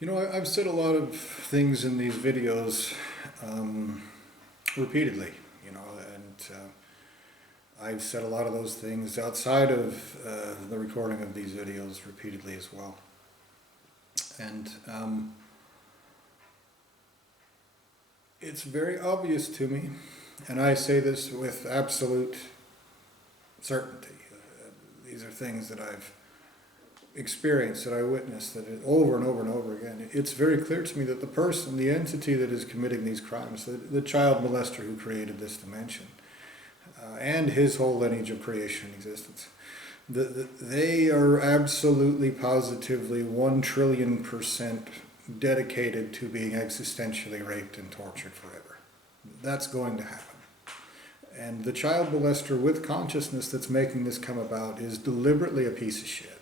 You know, I've said a lot of things in these videos repeatedly, you know, and I've said a lot of those things outside of the recording of these videos repeatedly as well. And it's very obvious to me, and I say this with absolute certainty. These are things that I've experienced, that I witnessed, that over and over and over again. It's very clear to me that the person, the entity that is committing these crimes, the child molester who created this dimension, and his whole lineage of creation and existence, they are absolutely, positively, 1,000,000,000% dedicated to being existentially raped and tortured forever. That's going to happen. And the child molester with consciousness that's making this come about is deliberately a piece of shit.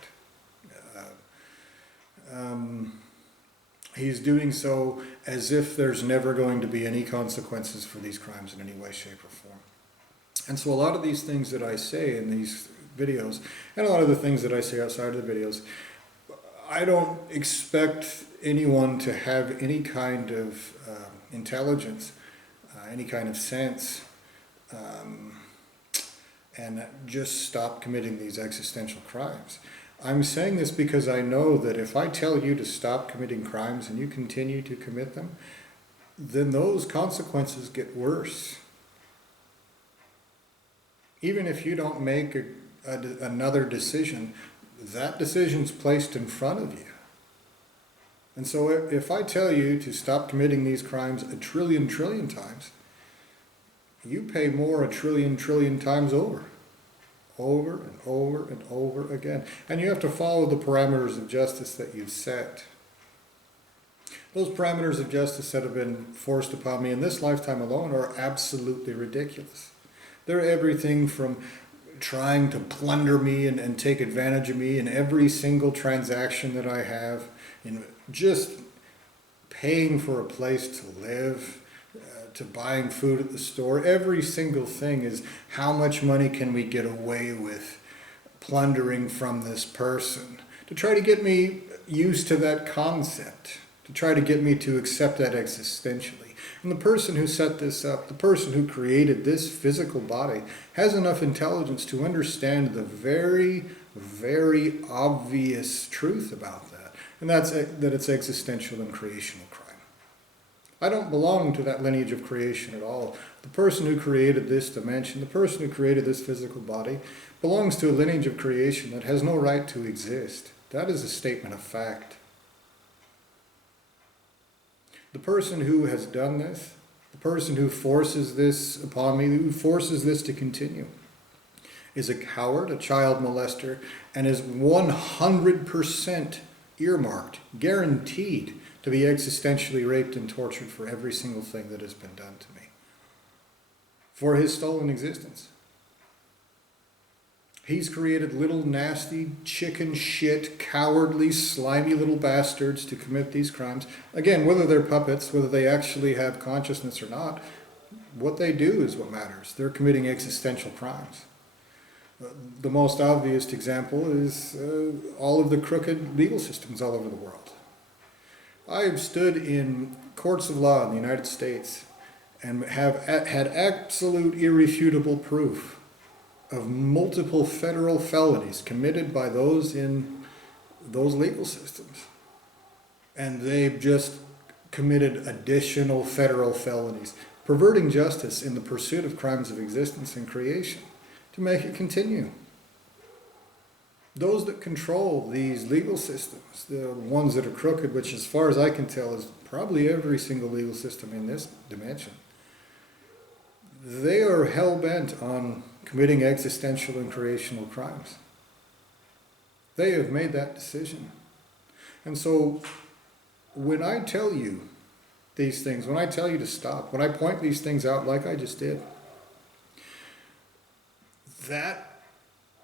He's doing so as if there's never going to be any consequences for these crimes in any way, shape, or form. And so a lot of these things that I say in these videos, and a lot of the things that I say outside of the videos, I don't expect anyone to have any kind of intelligence, any kind of sense, and just stop committing these existential crimes. I'm saying this because I know that if I tell you to stop committing crimes and you continue to commit them, then those consequences get worse. Even if you don't make another decision, that decision's placed in front of you. And so if I tell you to stop committing these crimes 1,000,000,000,000,000 times, you pay more 1,000,000,000,000,000 times over and over and over again. And you have to follow the parameters of justice that you've set. Those parameters of justice that have been forced upon me in this lifetime alone are absolutely ridiculous. They're everything from trying to plunder me and take advantage of me in every single transaction that I have, in just paying for a place to live, to buying food at the store. Every single thing is how much money can we get away with plundering from this person, to try to get me used to that concept, to try to get me to accept that existentially. And the person who set this up, the person who created this physical body, has enough intelligence to understand the very, very obvious truth about that, and that's that it's existential and creational crime. I don't belong to that lineage of creation at all. The person who created this dimension, the person who created this physical body, belongs to a lineage of creation that has no right to exist. That is a statement of fact. The person who has done this, the person who forces this upon me, who forces this to continue, is a coward, a child molester, and is 100% earmarked, guaranteed to be existentially raped and tortured for every single thing that has been done to me, for his stolen existence. He's created little nasty, chicken shit, cowardly, slimy little bastards to commit these crimes. Again, whether they're puppets, whether they actually have consciousness or not, what they do is what matters. They're committing existential crimes. The most obvious example is all of the crooked legal systems all over the world. I have stood in courts of law in the United States and have had absolute irrefutable proof of multiple federal felonies committed by those in those legal systems. And they've just committed additional federal felonies, perverting justice in the pursuit of crimes of existence and creation to make it continue. Those that control these legal systems, the ones that are crooked, which as far as I can tell is probably every single legal system in this dimension, they are hell-bent on committing existential and creational crimes. They have made that decision. And so when I tell you these things, when I tell you to stop, when I point these things out like I just did, that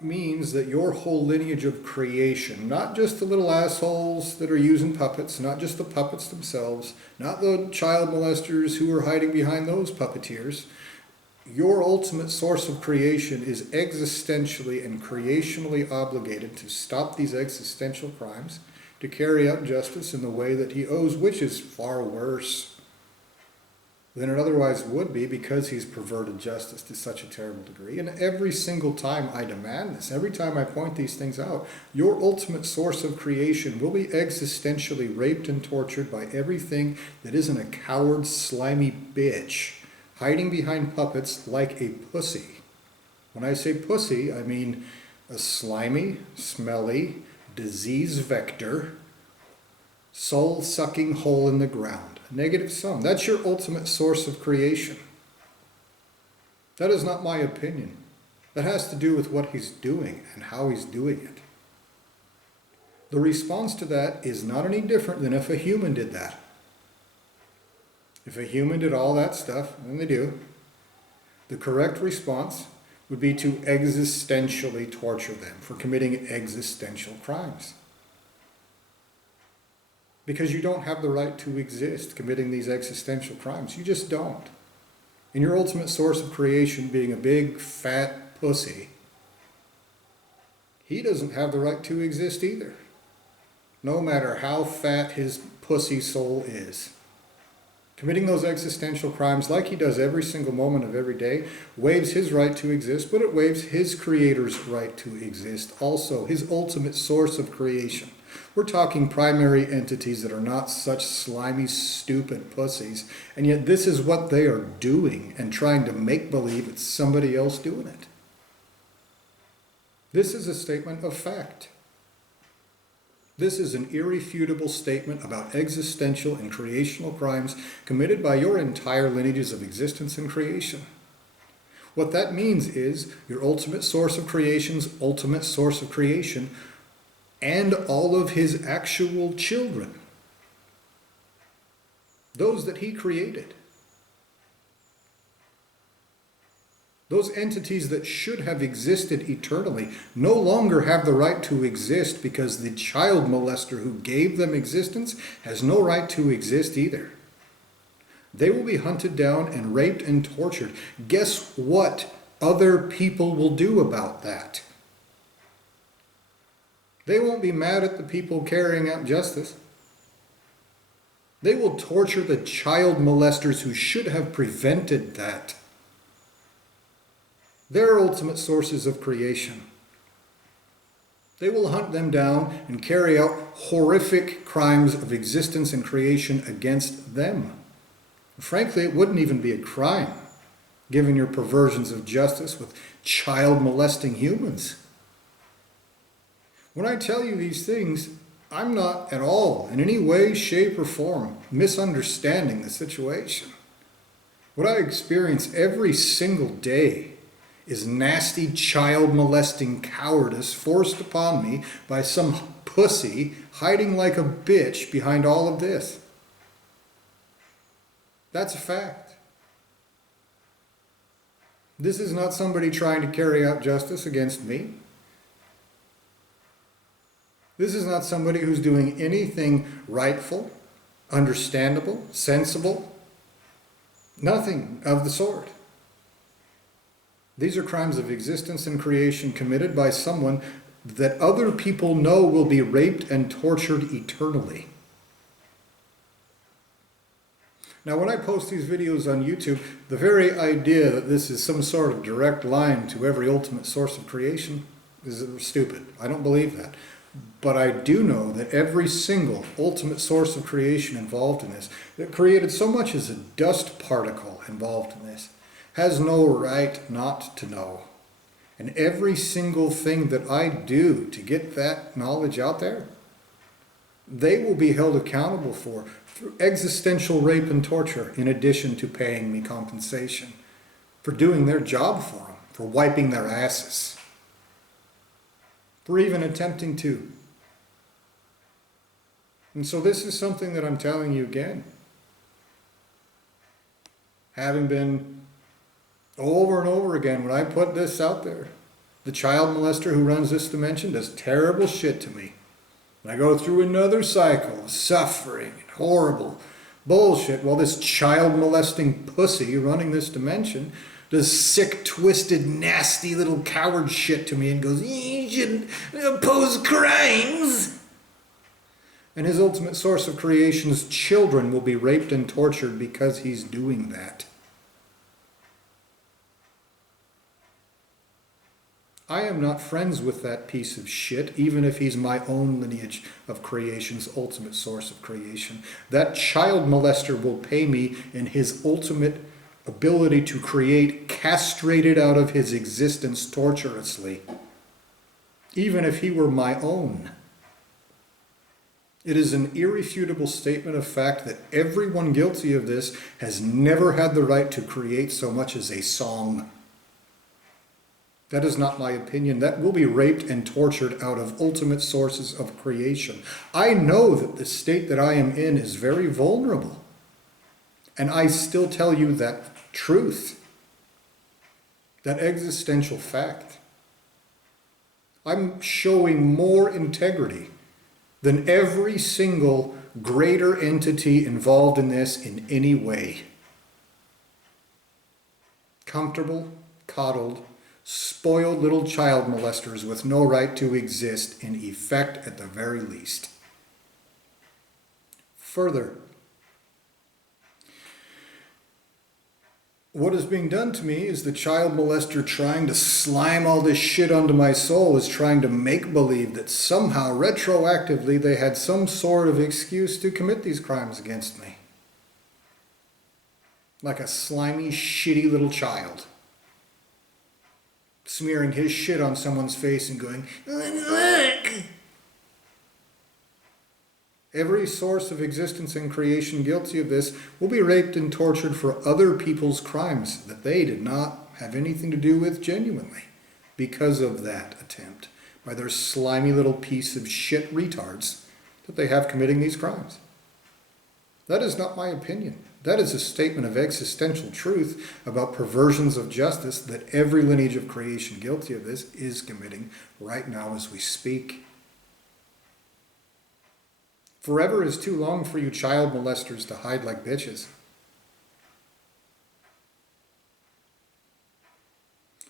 means that your whole lineage of creation, not just the little assholes that are using puppets, not just the puppets themselves, not the child molesters who are hiding behind those puppeteers, your ultimate source of creation is existentially and creationally obligated to stop these existential crimes, to carry out justice in the way that he owes, which is far worse than it otherwise would be, because he's perverted justice to such a terrible degree. And every single time I demand this, every time I point these things out, your ultimate source of creation will be existentially raped and tortured by everything that isn't a coward, slimy bitch hiding behind puppets like a pussy. When I say pussy, I mean a slimy, smelly, disease vector, soul-sucking hole in the ground. A negative sum. That's your ultimate source of creation. That is not my opinion. That has to do with what he's doing and how he's doing it. The response to that is not any different than if a human did that. If a human did all that stuff, and they do, the correct response would be to existentially torture them for committing existential crimes. Because you don't have the right to exist committing these existential crimes. You just don't. And your ultimate source of creation being a big, fat pussy, he doesn't have the right to exist either. No matter how fat his pussy soul is. Committing those existential crimes, like he does every single moment of every day, waives his right to exist, but it waives his creator's right to exist also, his ultimate source of creation. We're talking primary entities that are not such slimy, stupid pussies, and yet this is what they are doing and trying to make believe it's somebody else doing it. This is a statement of fact. This is an irrefutable statement about existential and creational crimes committed by your entire lineages of existence and creation. What that means is your ultimate source of creation's ultimate source of creation and all of his actual children, those that he created. Those entities that should have existed eternally no longer have the right to exist because the child molester who gave them existence has no right to exist either. They will be hunted down and raped and tortured. Guess what other people will do about that? They won't be mad at the people carrying out justice. They will torture the child molesters who should have prevented that. Their ultimate sources of creation. They will hunt them down and carry out horrific crimes of existence and creation against them. Frankly, it wouldn't even be a crime, given your perversions of justice with child molesting humans. When I tell you these things, I'm not at all, in any way, shape, or form, misunderstanding the situation. What I experience every single day is nasty child molesting cowardice forced upon me by some pussy hiding like a bitch behind all of this. That's a fact. This is not somebody trying to carry out justice against me. This is not somebody who's doing anything rightful, understandable, sensible. Nothing of the sort. These are crimes of existence and creation committed by someone that other people know will be raped and tortured eternally. Now, when I post these videos on YouTube, the very idea that this is some sort of direct line to every ultimate source of creation is stupid. I don't believe that. But I do know that every single ultimate source of creation involved in this, that created so much as a dust particle involved in this, has no right not to know. And every single thing that I do to get that knowledge out there, they will be held accountable for through existential rape and torture, in addition to paying me compensation for doing their job for them, for wiping their asses, for even attempting to. And so this is something that I'm telling you again. Having been over and over again, when I put this out there, the child molester who runs this dimension does terrible shit to me. And I go through another cycle of suffering and horrible bullshit while this child molesting pussy running this dimension does sick, twisted, nasty little coward shit to me and goes, "You shouldn't oppose crimes." And his ultimate source of creation's children will be raped and tortured because he's doing that. I am not friends with that piece of shit, even if he's my own lineage of creation's ultimate source of creation. That child molester will pay me in his ultimate ability to create, castrated out of his existence torturously, even if he were my own. It is an irrefutable statement of fact that everyone guilty of this has never had the right to create so much as a song. That is not my opinion. That will be raped and tortured out of ultimate sources of creation. I know that the state that I am in is very vulnerable. And I still tell you that truth, that existential fact. I'm showing more integrity than every single greater entity involved in this in any way. Comfortable, coddled, spoiled little child molesters with no right to exist, in effect at the very least. Further, what is being done to me is the child molester trying to slime all this shit onto my soul, is trying to make believe that somehow, retroactively, they had some sort of excuse to commit these crimes against me. Like a slimy, shitty little child, smearing his shit on someone's face and going, look! Every source of existence and creation guilty of this will be raped and tortured for other people's crimes that they did not have anything to do with genuinely, because of that attempt by their slimy little piece of shit retards that they have committing these crimes. That is not my opinion. That is a statement of existential truth about perversions of justice that every lineage of creation guilty of this is committing right now as we speak. Forever is too long for you child molesters to hide like bitches.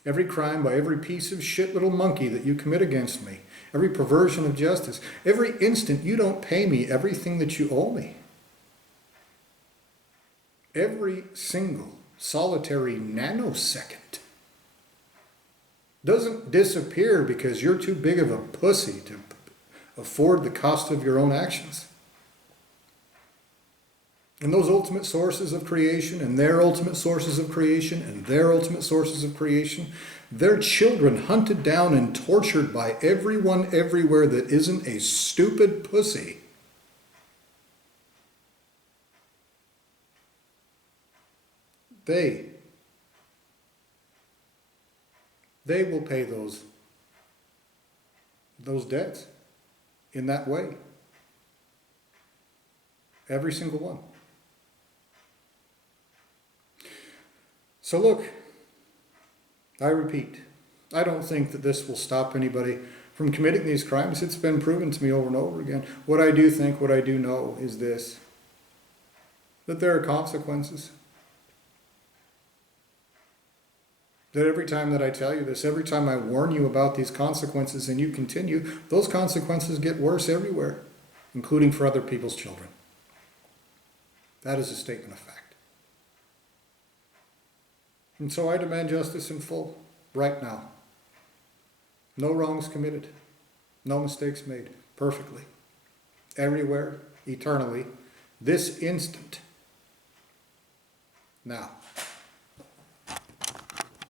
Every crime by every piece of shit little monkey that you commit against me, every perversion of justice, every instant you don't pay me everything that you owe me. Every single solitary nanosecond doesn't disappear because you're too big of a pussy to afford the cost of your own actions. And those ultimate sources of creation and their ultimate sources of creation and their ultimate sources of creation, their children hunted down and tortured by everyone everywhere that isn't a stupid pussy. They will pay those debts in that way. Every single one. So look, I repeat, I don't think that this will stop anybody from committing these crimes. It's been proven to me over and over again. What I do think, what I do know is this, that there are consequences. That every time that I tell you this, every time I warn you about these consequences and you continue, those consequences get worse everywhere, including for other people's children. That is a statement of fact. And so I demand justice in full, right now. No wrongs committed, no mistakes made, perfectly. Everywhere, eternally, this instant. Now.